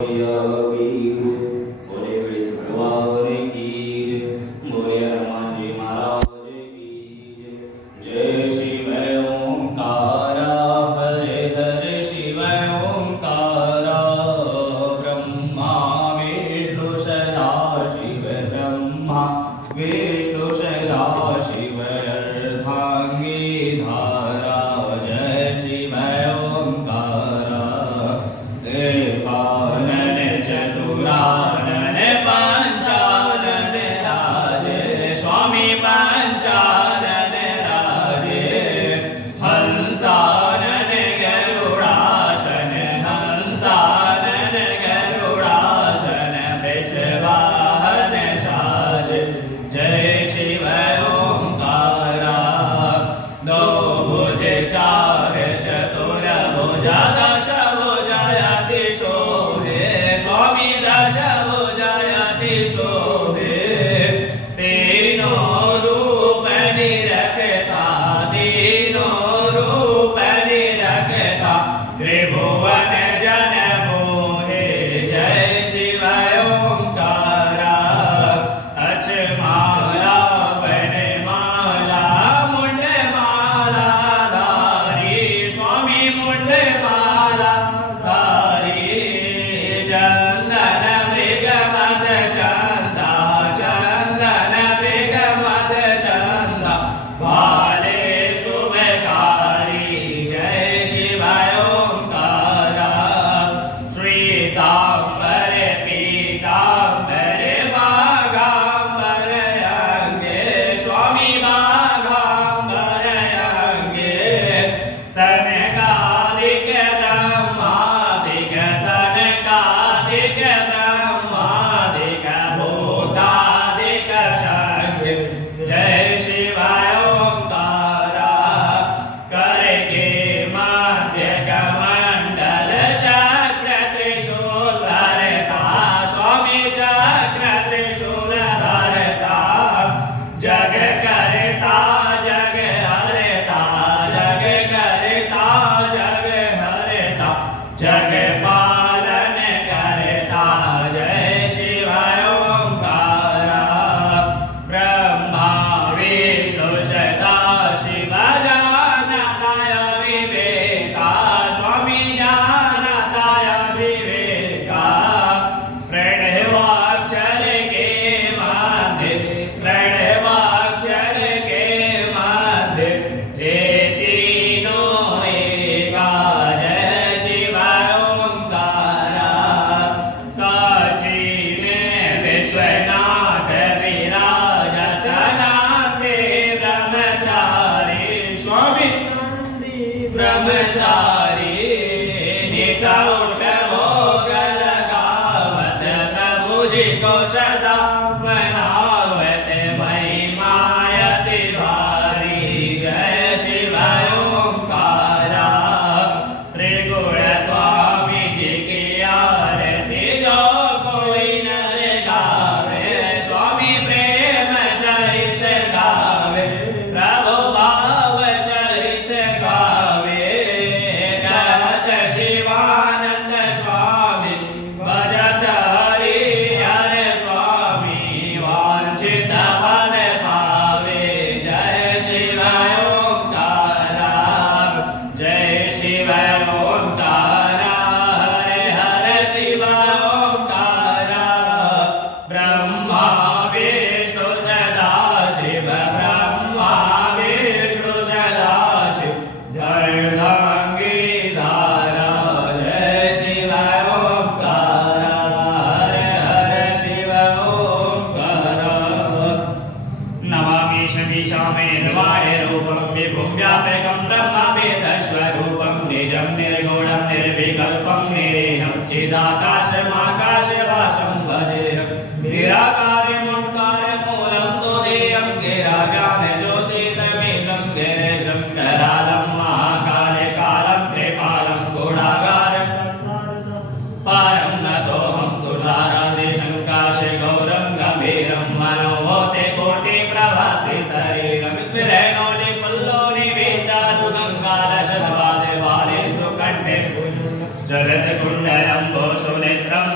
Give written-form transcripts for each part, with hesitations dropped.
बोले गणेश भगवान की जय। बोले हनुमान जी महाराज की जय। जय शिव ओंकारा हरे हरे शिव ओंकारा। ब्रह्मा विष्णु सदा शिव ब्रह्मा विष्णु सदा शिव अर्धांगी धारा। जय शिव ओंकारा। एकानन चतुरानन पंचानन राजे स्वामी पंचानन राजे। हंसानन गरुड़ासन हंसानन गरुड़ासन वृषवाहन साजे। जय शिव ओंकारा। दो भुज चार चतुर भुजा दश भुजायति शोभे स्वामी दश भुजायति शोभे। तीनों रूप निरखता तीनों रूप निरखता त्रिभुवन जन मोहे। जय शिव ओंकारा। अक्षमाला वनमाला मुंडमाला धारी स्वामी मुंडमाला धारी। चंदन मृगमद चंदा चंदन मृगमद चंदा भाले शुभकारी। जय शिव ओंकारा। श्वेतांबर पीतांबर बागांबर अंगे स्वामी बागांबर अंगे। सनकादिक ब्रह्मादिक सनकादिक ब्रह्मादिक भूतादिक संगे। जय शिव ओंकारा। करगे मध्य कमंडल चक्र त्रिशूल धरता स्वामी चक्र त्रिशूल धरता। जग करता जग हरता जग करता जग हरता जग पालन करता। जय शिव ओंकारा। ब्रह्मा विष्णु सदा शिव जानताय विवेका स्वामी जानताय विवेका। प्रणवाक्षर के मध्य प्रणवाक्षर के मध्य हे तीनों एका। जय शिव ओंकारा। काशी में विश्वनाथ विराजत नाते ब्रह्मचारी स्वामी ब्रह्मचारी। नित उठ भोग लगावत प्रभु जी को सदा मनावत महिमायति भारी। जय शिव ओंकारा। त्रिगुण स्वामी जी की आरती जो कोई नर गावे स्वामी प्रेम सहित गावे प्रभु भाव सहित गावे। कहत शिवानंद स्वामी भजत हरि हर स्वामी वांछित फल पावे। जय शिव ओंकारा। जय शिव ओंकारा। हरे हरे शिव ओंकारा। ब्रह्मा विष्णु सदा शिव ब्रह्मा विष्णु सदा शिव अर्धांगी धारा। जय शिव ओंकारा। हरे हरे शिव ओंकारा। नमामि शमीशामे निर्वाणे रूपं विभुं व्यापकं ब्रह्मवेदस्वरूपं निजं निर्गुणं निर्विकल्पं निरीहं चिदाकाशमाकाशवासं भजेऽहं। निराकारमोङ्कारमूलं तुरीयं गिराज्ञानज्योतिषमीशं गिरीशं करालं महाकालकालं त्रिकालं गुणागारं पारं नतोऽहं तुषारादिशं काशगौरं गम्भीरं मनोभूते कोटिप्रभासि शरीरं स्थिरेणोलिफुल्लोनि विचारुगङ्गादशद्वादे बालेन्दुकण्ठे जगत्कुण्डलं भूषुनेत्रं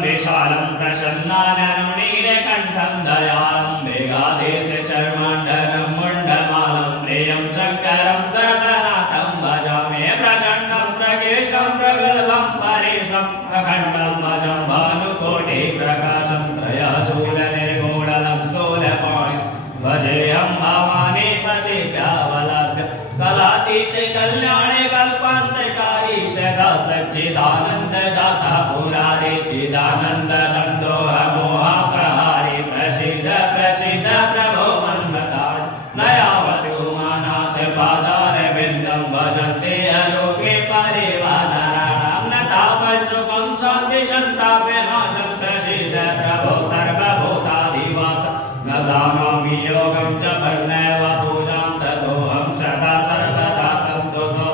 विशालं प्रसन्नाननं नीलकण्ठं दयालं मेघाधीश शर्मण्डलं मुण्डमालं प्रियं शङ्करं सर्वनाथं भजामि प्रचण्डं प्रकेशं प्रगल्भं परेशं अखण्डं अजं भानुकोटिप्रकाशं त्रयशूलनिर्गुणलं शूलपाणि भजेऽहं भवानी प्रतिज्ञावलभ्य कलातीत कल्याणे कल्पान्तकारी सदा सच्चिदानन्ददाता पुरारी चिदानन्द सन्दोह मोहप्रहारी प्रसिद्ध प्रसिद्ध प्रभो मन्मदार नयावतुमानाथ पादारविन्दं भजन्ते अलोके परिवानराणां न तापसुखं शान्ति सन्तापनाशं प्रसिद्ध प्रभो सर्वभूताधिवास न जानामि योगं च भग्नैव पूजां ततोऽहं सदा सर्वदा सन्तुतो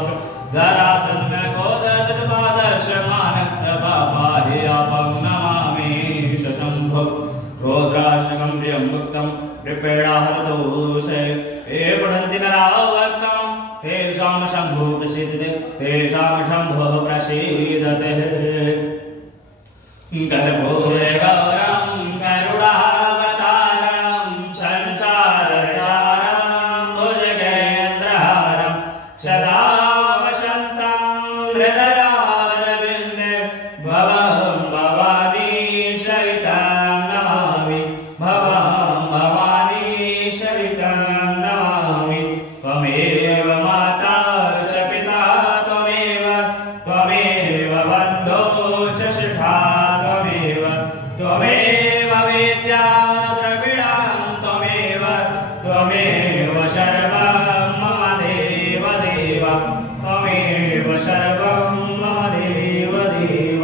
जरासन्धकोदतपादर्शमानप्रभापाहि नमामि शशम्भो रौद्राष्टकं प्रियं भक्तं विपेडाहरदोषे ये पठन्ति नरावक्तं तेषां शम्भो प्रसीदते तेषां शम्भो प्रसीदते कर्पूरे गौरं करुणावतारं संसारसारं भुजगेन्द्रहारं सदा वसन्तं हृदयारविन्दे भवं भवानी सहितं नमामि भवं भवानी सहितं नमामि त्वमेव माता च पिता त्वमेव बन्धो च शिखा त्वमेव वेद्या द्रविणां त्वमेव सर्वं मम देव देव त्वमेव सर्वं मम देव देव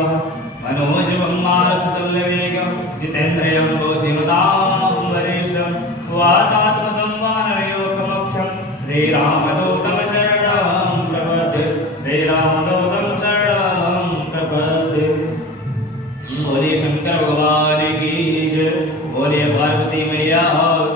मनोजवं मारुततुल्यवेगं जितेन्द्रियं बुद्धिमतां वरिष्ठं वातात्मकं वानरयोगमुख्यं श्रीरामदूतं शरणं प्रपद्ये श्रीरामदूतं शरणं प्रपद्ये बोले शंकर भगवान की जय बोले पार्वती मैया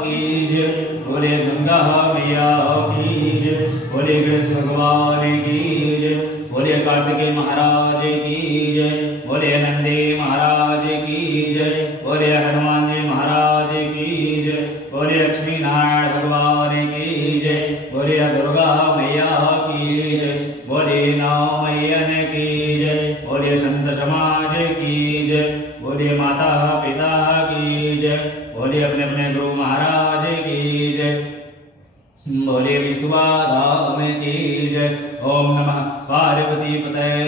की जय बोले गंगा मैया की जय बोले कृष्ण भगवान की जय बोले कार्तिकेय महाराज की जय बोले नंदी महाराज की जय बोले हनुमान जी महाराज की जय बोले लक्ष्मी नारायण भगवान की जय बोले दुर्गा मैया की जय बोले नौ मैयन की जय बोले संत समाज की जय बोले माता पिता की जय बोले अपने अपने गुरु महाराज की जय बोले विष्णुवा धाम की जय ओम नमः पार्वती पतये